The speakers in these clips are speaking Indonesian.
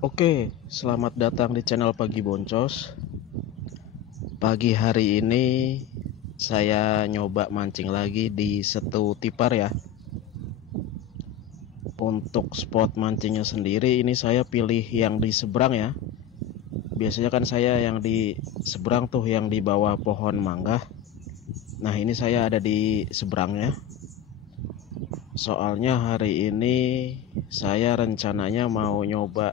Oke, selamat datang di channel Pagi Boncos. Pagi hari ini saya nyoba mancing lagi di Setu Tipar ya. Untuk spot mancingnya sendiri ini saya pilih yang di seberang ya. Biasanya kan saya yang di seberang tuh, yang di bawah pohon mangga. Nah, ini saya ada di seberangnya. Soalnya hari ini saya rencananya mau nyoba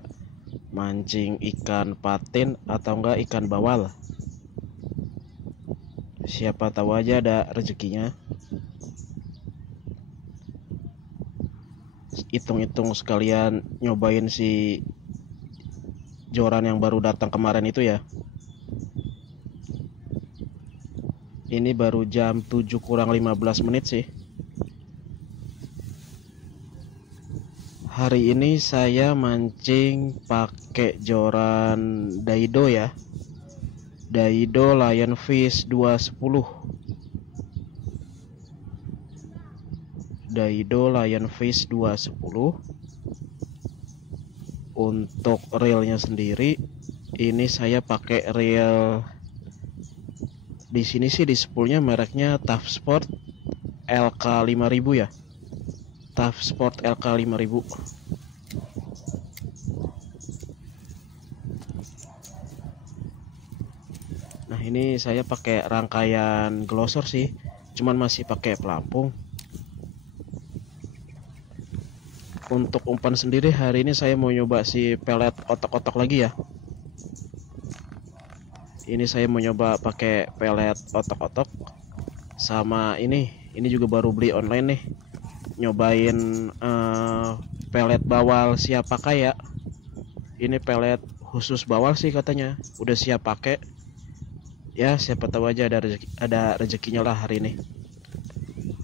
mancing ikan patin atau enggak ikan bawal. Siapa tahu aja ada rezekinya. Hitung-hitung sekalian nyobain si joran yang baru datang kemarin itu ya. Ini baru jam 7 kurang 15 menit sih. Hari ini saya mancing pakai joran Daido ya. Daido Lionfish 210. Daido Lionfish 210. Untuk reelnya sendiri ini saya pakai reel, di sini sih di spoolnya mereknya Tough Sport LK 5000 ya. Tough Sport LK 5000. Nah, ini saya pakai rangkaian glosor sih, cuman masih pakai pelampung. Untuk umpan sendiri hari ini saya mau nyoba si pelet otok-otok lagi ya. Ini saya mau nyoba pakai pelet otok-otok sama ini juga baru beli online nih. Nyobain pelet bawal siap pakai ya. Ini pelet khusus bawal sih katanya. Udah siap pakai. Ya, siapa tahu aja ada rezekinya lah hari ini.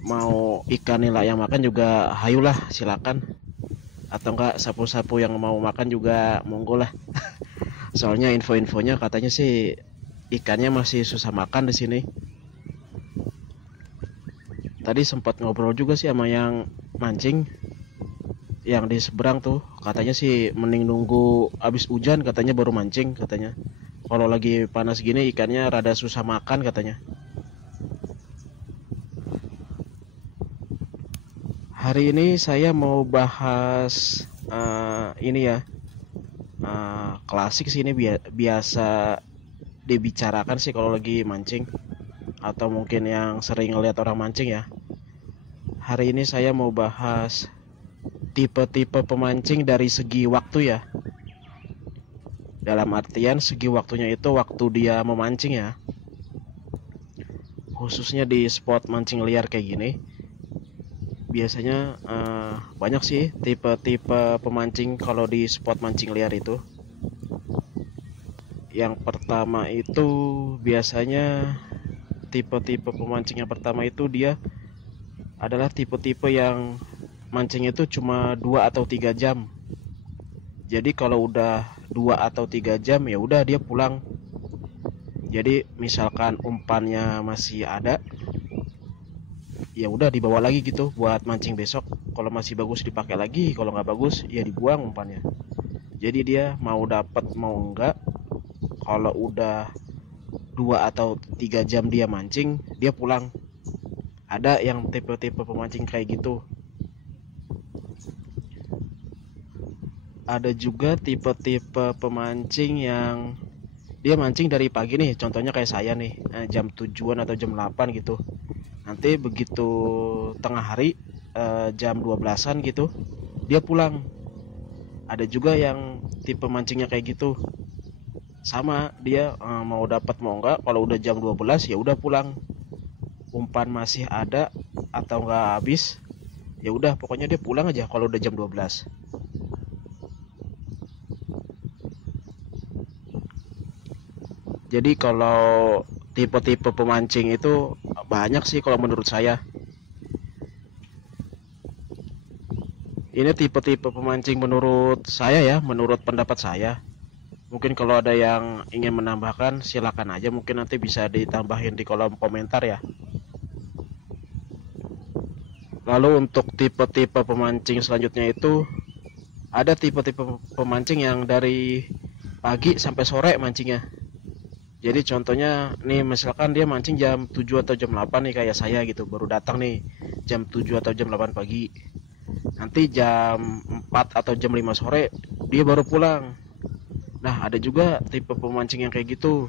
Mau ikan nila yang makan juga hayulah, silakan. Atau enggak sapu-sapu yang mau makan juga monggo lah. Soalnya info-infonya katanya sih ikannya masih susah makan di sini. Tadi sempat ngobrol juga sih sama yang mancing, yang di seberang tuh. Katanya sih mending nunggu abis hujan katanya baru mancing katanya. Kalau lagi panas gini ikannya rada susah makan katanya. Hari ini saya mau bahas ini ya, klasik sih ini biasa dibicarakan sih kalau lagi mancing, atau mungkin yang sering ngeliat orang mancing ya. Hari ini saya mau bahas tipe-tipe pemancing dari segi waktu ya. Dalam artian segi waktunya itu waktu dia memancing ya. Khususnya di spot mancing liar kayak gini. Biasanya banyak sih tipe-tipe pemancing kalau di spot mancing liar itu. Yang pertama itu biasanya tipe-tipe pemancing yang pertama itu dia adalah tipe-tipe yang mancing itu cuma 2 atau 3 jam. Jadi kalau udah 2 atau 3 jam ya udah dia pulang. Jadi misalkan umpannya masih ada, ya udah dibawa lagi gitu buat mancing besok. Kalau masih bagus dipakai lagi, kalau nggak bagus ya dibuang umpannya. Jadi dia mau dapat mau enggak, kalau udah 2 atau 3 jam dia mancing, dia pulang. Ada yang tipe-tipe pemancing kayak gitu. Ada juga tipe-tipe pemancing yang dia mancing dari pagi nih, contohnya kayak saya nih, jam 7-an atau jam 8 gitu. Nanti begitu tengah hari, jam 12-an gitu, dia pulang. Ada juga yang tipe mancingnya kayak gitu. Sama, dia mau dapat mau enggak, kalau udah jam 12 ya udah pulang. Umpan masih ada atau enggak habis, ya udah pokoknya dia pulang aja kalau udah jam 12. Jadi kalau tipe-tipe pemancing itu banyak sih kalau menurut saya. Ini tipe-tipe pemancing menurut saya ya, menurut pendapat saya. Mungkin kalau ada yang ingin menambahkan silakan aja, mungkin nanti bisa ditambahin di kolom komentar ya. Lalu untuk tipe-tipe pemancing selanjutnya itu Ada tipe-tipe pemancing yang dari pagi sampai sore mancingnya. Jadi contohnya nih, misalkan dia mancing jam 7 atau jam 8 nih kayak saya gitu, baru datang nih jam 7 atau jam 8 pagi. Nanti jam 4 atau jam 5 sore dia baru pulang. Nah, ada juga tipe pemancing yang kayak gitu.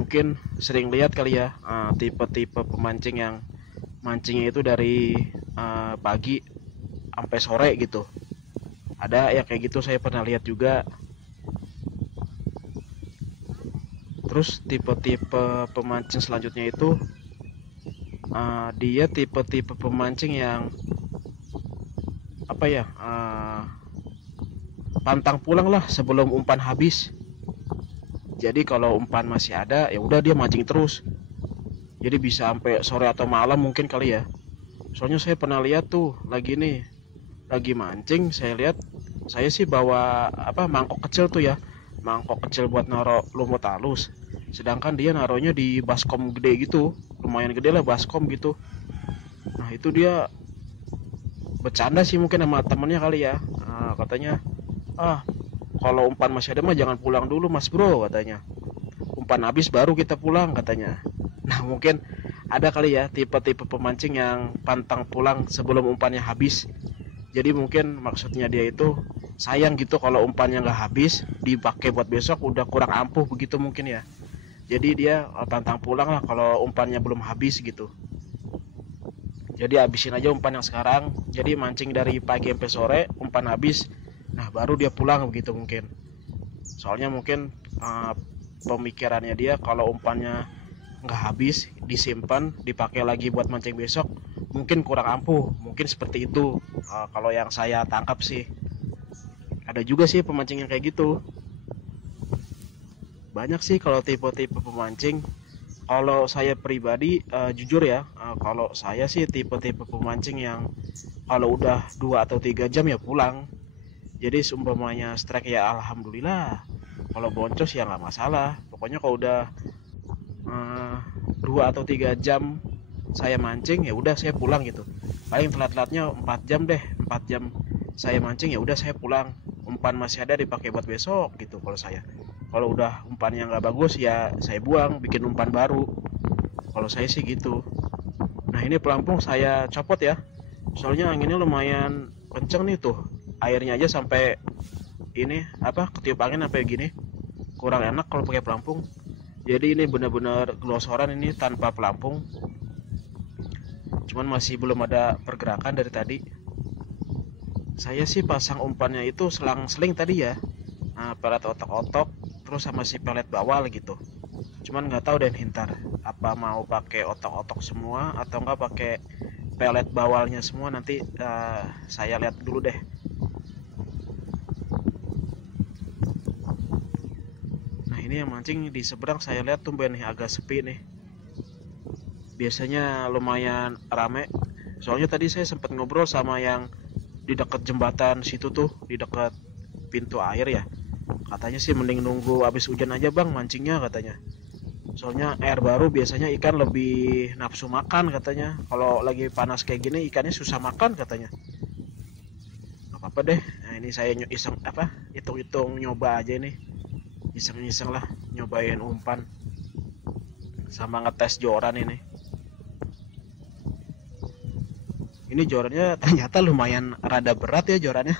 Mungkin sering lihat kali ya, tipe-tipe pemancing yang mancingnya itu dari pagi sampai sore gitu. Ada yang kayak gitu, saya pernah lihat juga. Terus tipe-tipe pemancing selanjutnya itu dia tipe-tipe pemancing yang apa ya, pantang pulang lah sebelum umpan habis. Jadi kalau umpan masih ada ya udah dia mancing terus. Jadi bisa sampai sore atau malam mungkin kali ya. Soalnya saya pernah lihat tuh lagi mancing, saya lihat, saya sih bawa apa, mangkok kecil tuh ya, mangkok kecil buat naro lumut halus, sedangkan dia naruhnya di baskom gede gitu, lumayan gede lah baskom gitu. Nah itu dia bercanda sih mungkin sama temennya kali ya. Katanya, kalau umpan masih ada mah jangan pulang dulu mas bro, katanya, umpan habis baru kita pulang, katanya. Nah mungkin ada kali ya tipe-tipe pemancing yang pantang pulang sebelum umpannya habis. Jadi mungkin maksudnya dia itu sayang gitu kalau umpannya nggak habis, dipakai buat besok udah kurang ampuh begitu mungkin ya. Jadi dia pantang pulang lah kalau umpannya belum habis gitu. Jadi habisin aja umpan yang sekarang. Jadi mancing dari pagi sampai sore, umpan habis, nah baru dia pulang begitu mungkin. Soalnya mungkin pemikirannya dia kalau umpannya nggak habis disimpan dipakai lagi buat mancing besok mungkin kurang ampuh, mungkin seperti itu. Kalau yang saya tangkap sih ada juga sih pemancing yang kayak gitu. Banyak sih kalau tipe-tipe pemancing. Kalau saya pribadi, jujur ya, kalau saya sih tipe-tipe pemancing yang kalau udah 2 atau 3 jam ya pulang. Jadi seumpamanya strike ya alhamdulillah, kalau boncos ya nggak masalah. Pokoknya kalau udah 2 atau 3 jam saya mancing ya udah saya pulang gitu. Paling telat-telatnya 4 jam deh, 4 jam saya mancing ya udah saya pulang. Umpan masih ada dipakai buat besok gitu kalau saya. Kalau udah umpannya nggak bagus ya saya buang, bikin umpan baru. Kalau saya sih gitu. Nah ini pelampung saya copot ya, soalnya anginnya lumayan kenceng nih tuh. Airnya aja sampai ini apa, ketiup angin sampai gini. Kurang enak kalau pakai pelampung. Jadi ini benar-benar gelosoran ini tanpa pelampung. Cuman masih belum ada pergerakan dari tadi. Saya sih pasang umpannya itu selang-seling tadi ya, pelet otok-otok terus sama si pelet bawal gitu. Cuman nggak tahu deh ntar apa mau pakai otok-otok semua atau nggak pakai pelet bawalnya semua, nanti saya lihat dulu deh. Nah ini yang mancing di seberang saya lihat tumben nih agak sepi nih. Biasanya lumayan rame. Soalnya tadi saya sempat ngobrol sama yang di dekat jembatan situ tuh, di dekat pintu air ya. Katanya sih mending nunggu habis hujan aja bang mancingnya, katanya. Soalnya air baru biasanya ikan lebih nafsu makan, katanya. Kalau lagi panas kayak gini ikannya susah makan, katanya. Gak apa-apa deh. Nah ini saya iseng apa, hitung-hitung nyoba aja nih. Iseng-iseng lah nyobain umpan sama ngetes joran ini. Ini jorannya ternyata lumayan rada berat ya jorannya.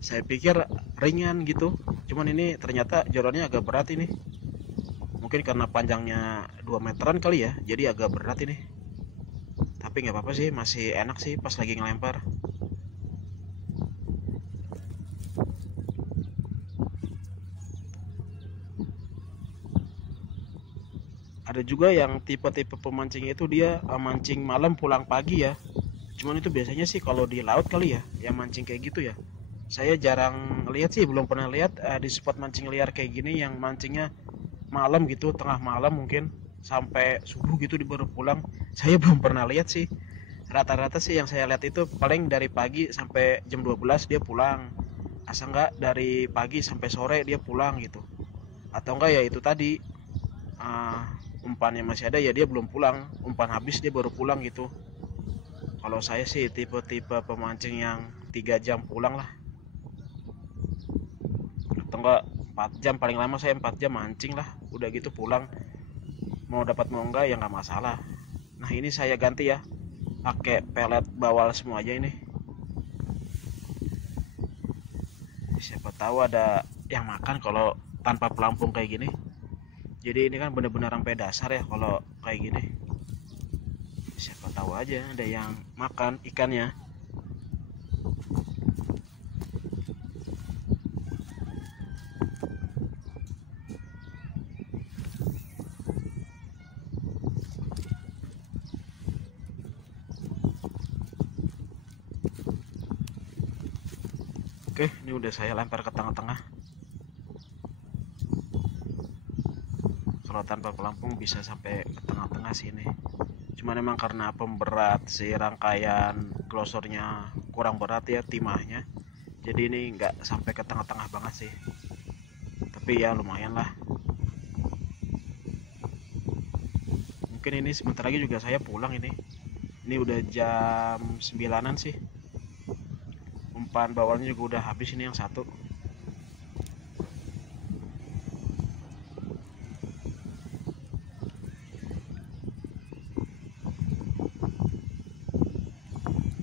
Saya pikir ringan gitu, cuman ini ternyata jorannya agak berat ini. Mungkin karena panjangnya 2 meteran kali ya, jadi agak berat ini. Tapi nggak apa-apa sih, masih enak sih pas lagi ngelempar. Ada juga yang tipe-tipe pemancing itu dia mancing malam pulang pagi ya. Cuman itu biasanya sih kalau di laut kali ya, yang mancing kayak gitu ya. Saya jarang lihat sih, belum pernah lihat di spot mancing liar kayak gini yang mancingnya malam gitu, tengah malam mungkin sampai subuh gitu baru pulang. Saya belum pernah lihat sih. Rata-rata sih yang saya lihat itu paling dari pagi sampai jam 12 dia pulang. Asal enggak dari pagi sampai sore dia pulang gitu. Atau enggak ya itu tadi, umpannya masih ada ya dia belum pulang, umpan habis dia baru pulang gitu. Kalau saya sih tipe-tipe pemancing yang 3 jam pulang lah. atau enggak 4 jam, paling lama saya 4 jam mancing lah, udah gitu pulang, mau dapat mau enggak ya nggak masalah. Nah ini saya ganti ya, pakai pelet bawal semua aja ini, siapa tahu ada yang makan kalau tanpa pelampung kayak gini. Jadi ini kan bener-bener sampai dasar ya kalau kayak gini, siapa tahu aja ada yang makan ikannya. Oke, ini udah saya lempar ke tengah-tengah. Kalau tanpa pelampung bisa sampai ke tengah-tengah sini. Cuman memang karena pemberat si rangkaian glosornya kurang berat ya, timahnya. Jadi ini nggak sampai ke tengah-tengah banget sih. Tapi ya lumayan lah. Mungkin ini sebentar lagi juga saya pulang ini. Ini udah jam 9-an sih. Umpan bawalnya juga udah habis ini yang satu.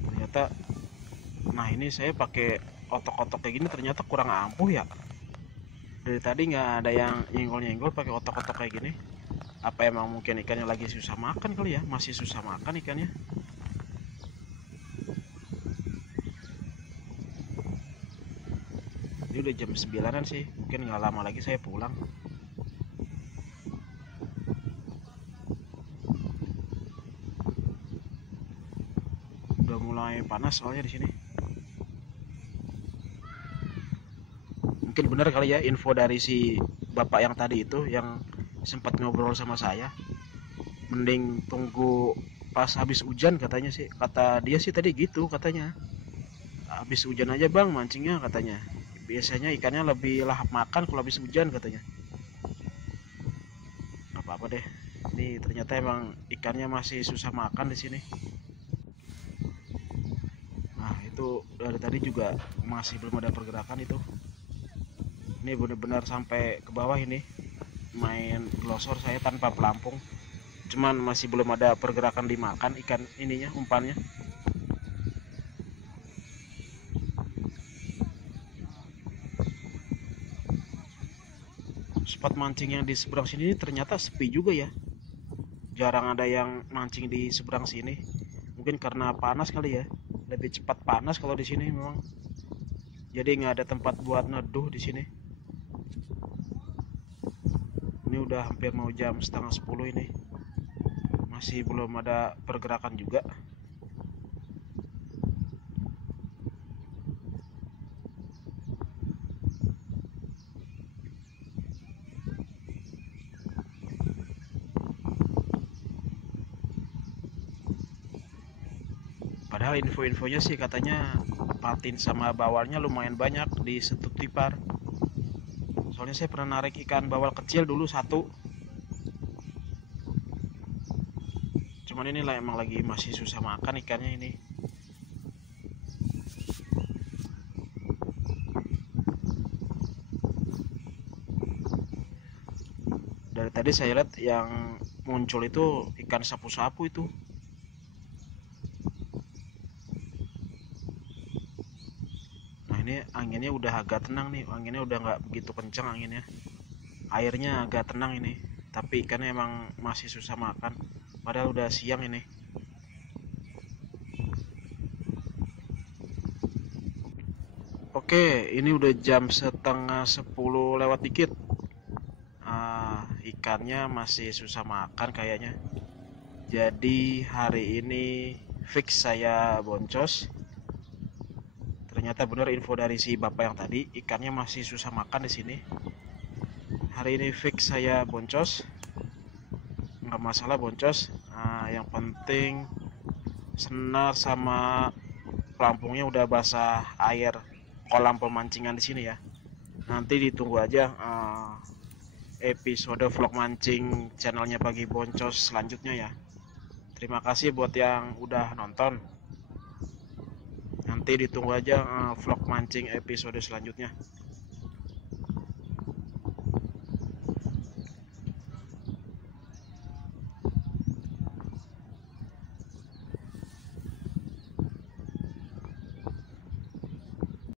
Ternyata, nah ini saya pakai otok-otok kayak gini ternyata kurang ampuh ya. Dari tadi nggak ada yang nyenggol-nyenggol pakai otok-otok kayak gini. Apa emang mungkin ikannya lagi susah makan kali ya, masih susah makan ikannya. Ini udah jam 9-an sih, mungkin nggak lama lagi saya pulang. Udah mulai panas soalnya di sini. Mungkin benar kali ya info dari si bapak yang tadi itu yang sempat ngobrol sama saya. Mending tunggu pas habis hujan katanya sih. Kata dia sih tadi gitu katanya. Habis hujan aja bang mancingnya katanya. Biasanya ikannya lebih lahap makan kalau habis hujan katanya. Gak apa-apa deh. Ini ternyata emang ikannya masih susah makan di sini. Nah itu dari tadi juga masih belum ada pergerakan itu. Ini benar-benar sampai ke bawah ini main glosor saya tanpa pelampung, cuman masih belum ada pergerakan dimakan ikan ininya, umpannya. Spot mancing yang di seberang sini ternyata sepi juga ya, jarang ada yang mancing di seberang sini. Mungkin karena panas kali ya, lebih cepat panas kalau di sini memang, jadi nggak ada tempat buat neduh di sini. Ini udah hampir mau jam setengah 10 ini, masih belum ada pergerakan juga. Padahal info-infonya sih katanya patin sama bawalnya lumayan banyak di Setut Tipar. Soalnya saya pernah narik ikan bawal kecil dulu satu. Cuman ini lah emang lagi masih susah makan ikannya ini. Dari tadi saya lihat yang muncul itu ikan sapu-sapu itu. Nah ini anginnya udah agak tenang nih, anginnya udah nggak begitu kencang anginnya. Airnya agak tenang ini, tapi ikannya emang masih susah makan. Padahal udah siang ini. Oke, ini udah jam setengah 10 lewat dikit. Ikannya masih susah makan kayaknya. Jadi hari ini fix saya boncos. Ternyata benar info dari si bapak yang tadi, ikannya masih susah makan di sini. Hari ini fix saya boncos, nggak masalah boncos. Yang penting senar sama pelampungnya udah basah air kolam pemancingan di sini ya. Nanti ditunggu aja episode vlog mancing channelnya Pagi Boncos selanjutnya ya. Terima kasih buat yang udah nonton. Nanti ditunggu aja vlog mancing episode selanjutnya.